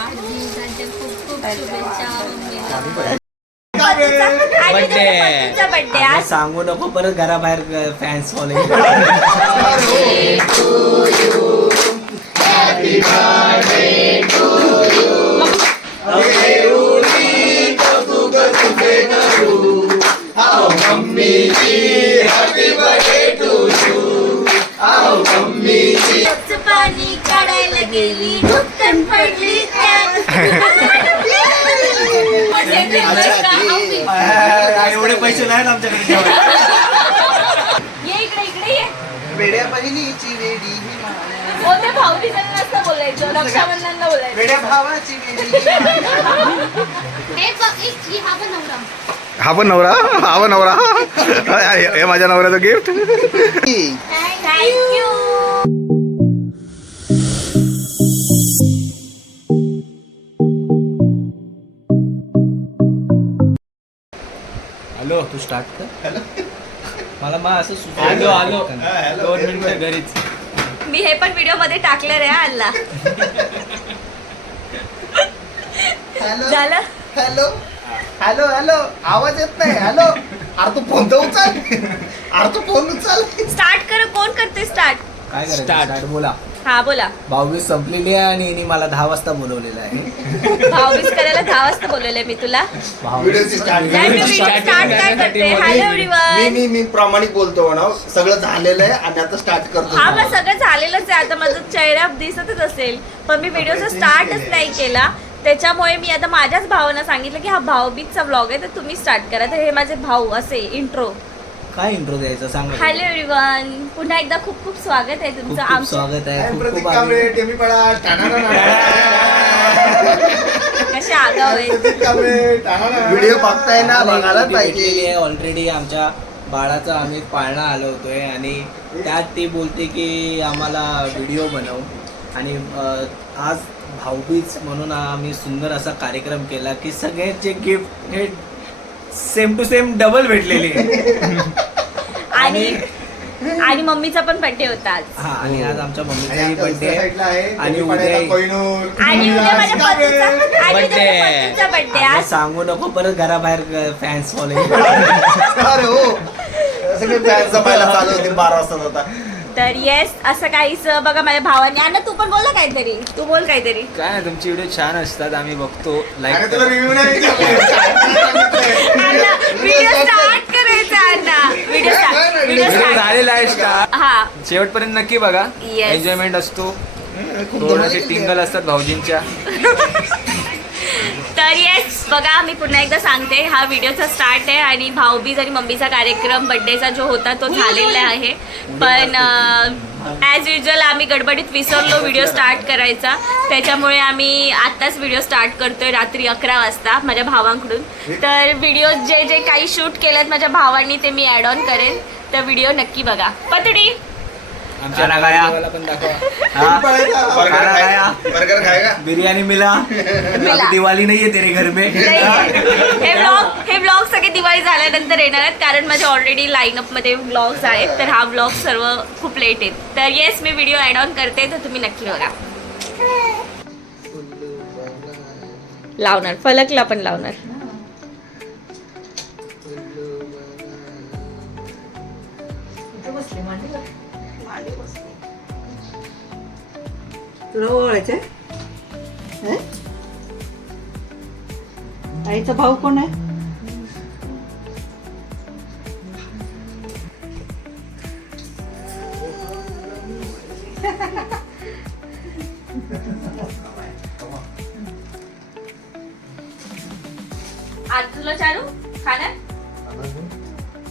वाढदिवसाच्या खूप खूप शुभेच्छा मम्मीला बर्थडे बर्थडे आज सांगू नको परत घराबाहेर फॅन्स फॉलोइंग पाणी काढायला गेली पडली एवढे पैसे नाहीत आमच्याकडे ठेवायला. ये इकडे इकडे ये. वेड्या बहिणीची वेडी ही बोलायचं रक्षाबंधनला वेड्या भावाची वेडी पण नवरा. हा पण नवरा? हे माझ्या नवऱ्याचं गिफ्ट. थँक्यू स्टार्ट कर. मला मग असं सुचलं. आलो दोन मिनिटं घरीच. मी हे पण व्हिडिओमध्ये टाकलं रे अल्ला हॅलो झालं? हॅलो हॅलो हॅलो आवाज येत नाही. हॅलो अरे तू फोन तर उचल अरे तू फोन उचल स्टार्ट कर. कोण करते स्टार्ट काय. स्टार्ट बोला. हा बोला. भाऊबीज संपलेली आहे आणि हिने मला दहा वाजता बोलवलेलं आहे. भाऊबीज करायला दहा वाजता बोलवलंय मी तुला. व्हिडिओची स्टार्ट नाही, मी व्हिडिओ स्टार्ट काय करते. हॅलो मी एव्हरीवन मी मी प्रामाणिक बोलतो म्हणा. सगळं झालेलं आहे आणि आता स्टार्ट करतो. हा मग सगळं झालेलंच आहे. आता माझा चेहरा दिसतच असेल. पण मी व्हिडिओचा स्टार्टच नाही केला. त्याच्यामुळे मी आता माझ्याच भावांना सांगितलं की हा भाऊबीजचा ब्लॉग आहे तर तुम्ही स्टार्ट करा. तर हे माझे भाऊ असे इंट्रो काय इंट्रो द्यायचं? सांग. हॅलो एव्हरीवन पुन्हा एकदा खूप खूप स्वागत आहे तुमचं खूप आमच्या स्वागत आहे. खूप खूप. कशा आगाव आहे. व्हिडिओ बघताय ना आम्हाला बघायला भेटलेली पाहिजे. आहे ऑलरेडी आमच्या बाळाचा आम्ही पाळणा आलो होतोय आणि त्यात ती बोलते की आम्हाला व्हिडिओ बनव. आणि अं, आज भाऊबीज म्हणून आम्ही सुंदर असा कार्यक्रम केला की सगळ्यांचे गिफ्ट हे सेम टू सेम डबल भेटलेले. आणि आणि मम्मीचा पण बर्थडे होता आज. हा आणि आज आमच्या मम्मीचाही आता बर्थडे आणि उद्या. आणि उद्या माझ्या पतीचा आणि उद्या माझ्या Birthday. पतीचा बर्थडे आज. सांगू नको परत घराबाहेर फॅन्स फॉलोइंग अरे हो. सगळे फॅन जमायला चालू होते बारा वाजता होता तर येस असं काहीच बघा माझ्या भावाने. अण्णा तू पण बोल ना काहीतरी. तू बोल काहीतरी. काय नाही तुमचे व्हिडिओ छान असतात आम्ही बघतो अरे लाईक तुला रिव्ह्यू नाही अण्णा व्हिडिओ स्टार्ट करायचा अण्णा. व्हिडिओ स्टार्ट व्हिडिओ स्टार्ट झालेला आहे का हा. शेवटपर्यंत नक्की बघा. Yes. एन्जॉयमेंट असतो. थोडेसे टिंगल असतात भाऊजींच्या. तर येस बघा मी पुन्हा एकदा सांगते हा व्हिडिओचा स्टार्ट आहे आणि भाऊबीज आणि मम्मीचा कार्यक्रम बड्डेचा जो होता तो झालेला आहे. पण ॲज युजल आम्ही गडबडीत विसरलो व्हिडिओ स्टार्ट करायचा. त्याच्यामुळे आम्ही आत्ताच व्हिडिओ स्टार्ट करतोय रात्री अकरा वाजता माझ्या भावांकडून. तर व्हिडिओ जे जे काही शूट केलेत माझ्या भावांनी ते मी ॲड ऑन करेन. तर व्हिडिओ नक्की बघा. पतडी! आमच्या हाँ? बर्गर खाया? बर्गर खाएगा? बिरयानी मिला? अभी दिवाली नहीं है तेरे घर में। हे? ब्लॉग हे ब्लॉग सगळे दिवाळी झाल्यानंतर येणार आहेत कारण माझे ऑलरेडी लाईनअपमध्ये ब्लॉग्स आहेत तर हा ब्लॉग सर्व खूप लेट आहेत. तर येस मी व्हिडिओ ॲड ऑन करते तर तुम्ही नक्की बघा. लावणार फलकला पण लावणार. तुला ओळखायचंय हं? आईचा भाऊ कोण आहे आज तुला चालू खाणार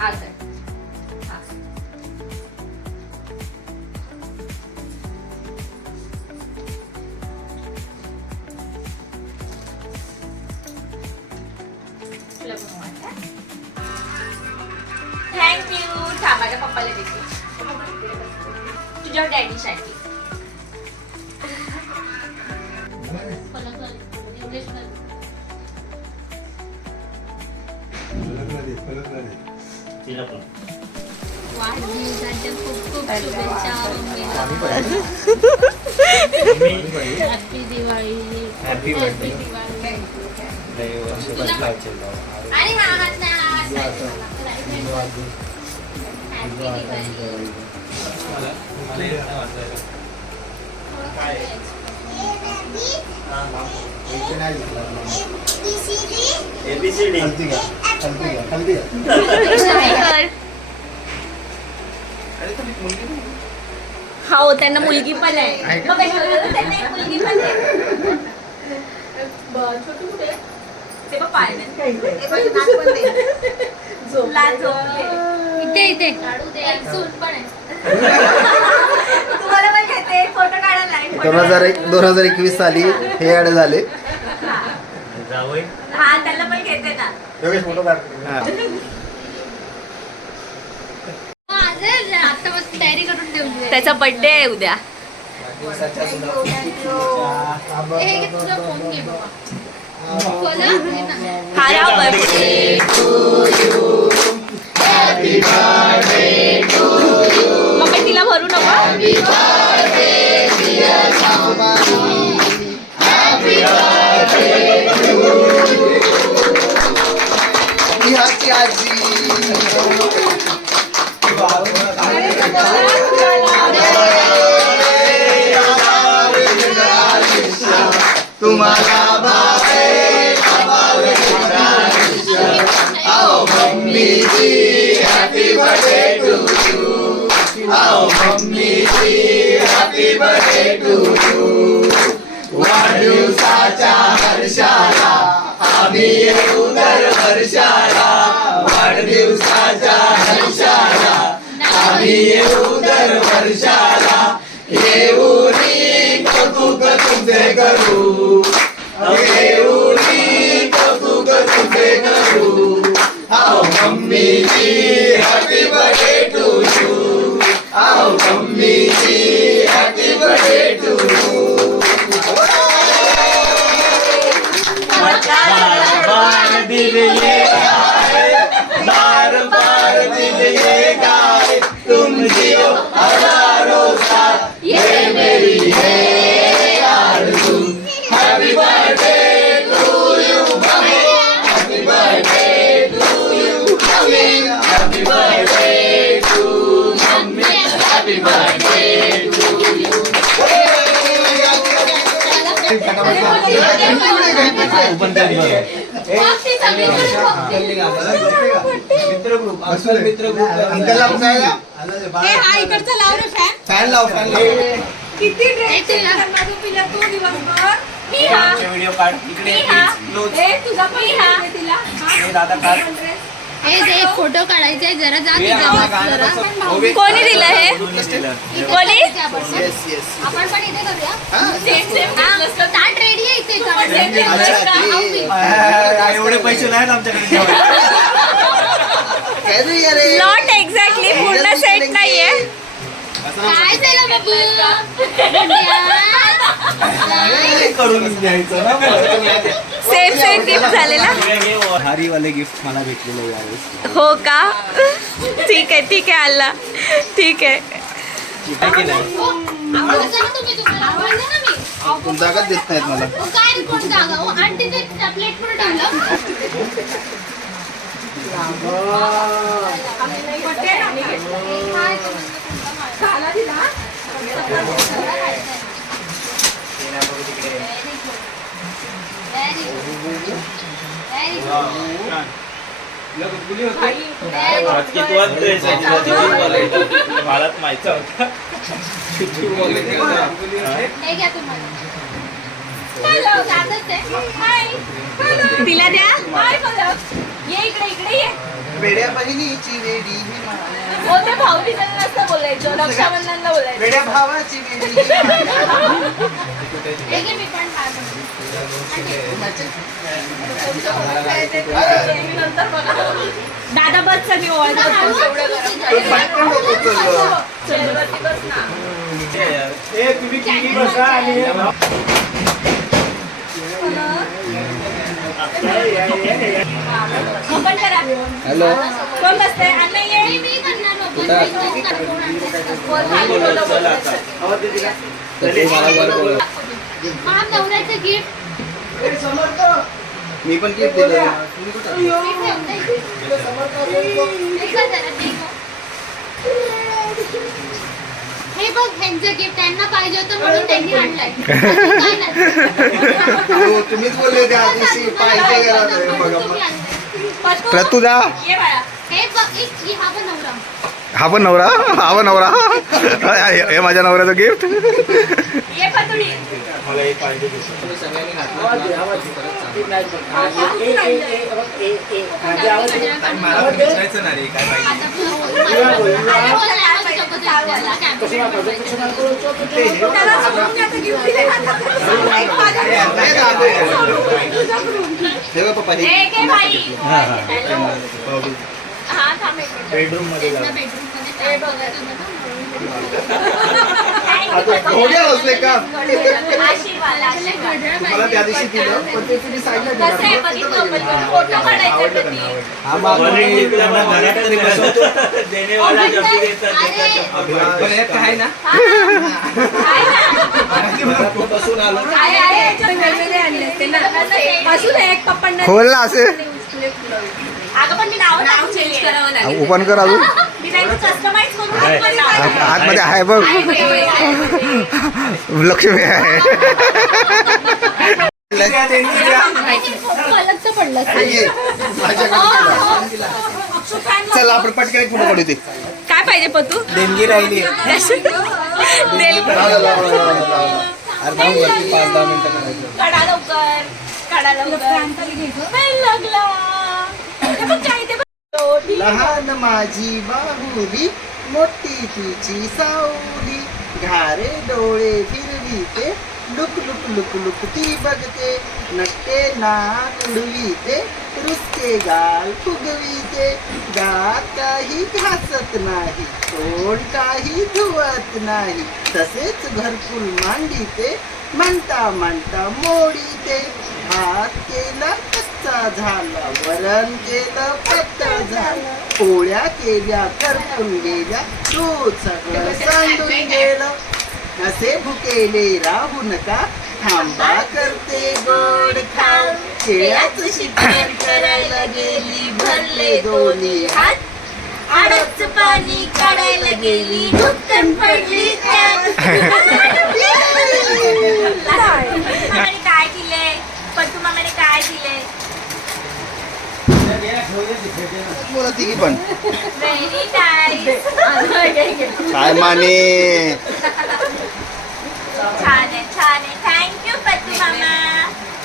आज थांब माझ्या पप्पाला देते तुझ्या डॅडीसाठी वाढदिवसाच्या खूप खूप शुभेच्छा मम्मीला हॅपी दिवाळी हॅपी बर्थडे खायचे आणि हात नाही, हात नाही. घ्या घ्या. हो त्यांना मुलगी पण आहे बघ, त्यांना एक मुलगी पण आहे ते बघ. लाज झोपली. पण काढायला आहे. दोन हजार एक दोन हजार एकवीस साली हे ऍड झाले. हा. त्याला पण घेते ना. योगेश फोटो काढ. माझं आता मस्त तयारी करून ठेवली त्याचा बर्थडे आहे उद्या. हे फोन घे बाबा. बोला हे ना. Mummy happy birthday to you वाढदिवसाच्या हर्षाला आम्ही येऊ दर वर्षाला वाढदिवसाच्या हर्षाला आम्ही येऊ दर वर्षाला येऊ नी कौतुक तुझे करू. येऊ बघती सगळीकडे बघती. मित्र ग्रुप असल मित्र ग्रुप अंकलला बसायला फॅन लाव फॅन लाव. हे तुला. मी हा. व्हिडिओ काढ. इकडे हा. तुझा पण हा. हे. दादा काढ. हे जे एक फोटो काढायचा आहे जरा जा कोणी दिलं हे? कोणी? बसायचं आपण पण. येस येस आपण पण इथे करूया सेम सेम हा, ताट रेडी आहे इथे पण same same अच्छा? ते-. एवढे पैसे नाहीत आमच्याकडे काय रे अरे. नॉट एक्झॅक्टली पूर्ण सेट नाहीये. काय झालं बाबू? गुंड्या. करून द्यायचं ना सेम सेम गिफ्ट भारीवाले गिफ्ट मला भेटलेलं यावेळेस. हो का? ठीक आहे ठीक आहे आला ठीक आहे. काय केलं आवडलं ना तुम्ही तुम्हाला आवडलं ना मी? अहो, कोण जागाच देत नाहीत मला अहो, काय रे कोण जागा अहो, आंटी ते प्लेट वर ठेवलं काय ते म्हणलं Very good. Very good. मला माहिती होतं हे तिला द्या. ये इकडे इकडे ये वेड्या बहिणीची वेडी ही माय. ते भाऊबीजेला नसतं बोलायचं रक्षाबंधनला बोलायचं वेड्या भावाची वेडी माय. घे मी पण खातो. नंतर बघा. दादा बस मी ओळख हॅलो. कोण बसतंय मी मी करणार बाबा. मी करणार. कोण आणतं? तर ते मला बरं बोलव. हा नवऱ्याचं गिफ्ट मी पण गिफ्ट दिलं मी ठेवते. हे. हे बघ ह्यांचं गिफ्ट त्यांना पाहिजे होतं म्हणून त्यांनी आणलंय. अजून काय नाही. हो, तुम्हीच बोलले त्या दिवशी पाहिजे गेला नाही. म्हणून बघा तुम्ही आणलंय. प्रतू जा ये बाळा. हे बघ एक ही हा पण नवरा. हा पण नवरा? हा पण नवरा? हे हे माझ्या नवऱ्याचं गिफ्ट ये तुम्ही. हे हे हा. बेडरूममध्ये घोड्या बसले का मला त्या दिवशी दिलं पण ते तुम्ही हा यात काय ना बसून आलो असू ओपन कर अजून आतमध्ये आहे बघ. लक्ष्मी आहे. ये, माझ्याकडे चला आपण पटकन एक फोटो काढू ते काय पाहिजे पतू? देणगी राहिली. अर्धा पाच दहा मिनिटं काढा लवकर काढा लवकर नाही लागला हे बघ काय ते बघ. लहान माझी बाहुली मोठी तिची सावली. घारे डोळे फिरविते लुक लुक लुक लुक ती बघते. नट्टे नाक उडविते रुसके गाल फुगविते. दात काही घासत नाही तोंड काही धुवत नाही. तसेच घरकुल मांडिते म्हणता म्हणता मोडीते. भात केला कच्चा झाला वरण केलं पत्ता झाला. पोळ्या केल्या करपून गेल्या दूध सगळं सांडून गेलं. असे भुकेले राहू नका थांबा करते गोड खाऊ शेळ्याच शिक्षण करायला गेली भरले दोन्ही हात. आडच पाणी काढायला गेली ढुक्कन पडली मामाने काय दिले बोला तिघी पण? व्हेरी नाईस काय माने छान आहे छान आहे. थँक्यू पट्टू मामा.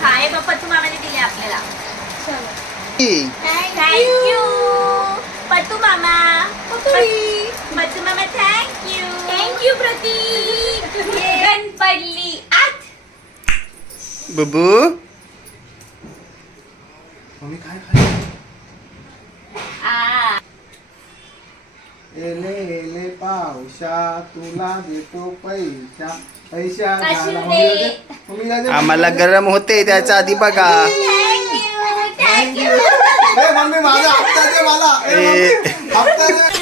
काय बघ पट्टू मामाने दिले आपल्याला. थँक्यू पट्टू मामा. पट्टू मामा थँक्यू थँक्यू प्रतीक. गण पडली आत. बुबू? एले एले पावशा तुला देतो पैसा पैसा झाला. आम्हाला गरम होते त्याच्या आधी बघा. ए, मम्मी माझा हप्ता दे मला. ए, मम्मी, हप्ता दे.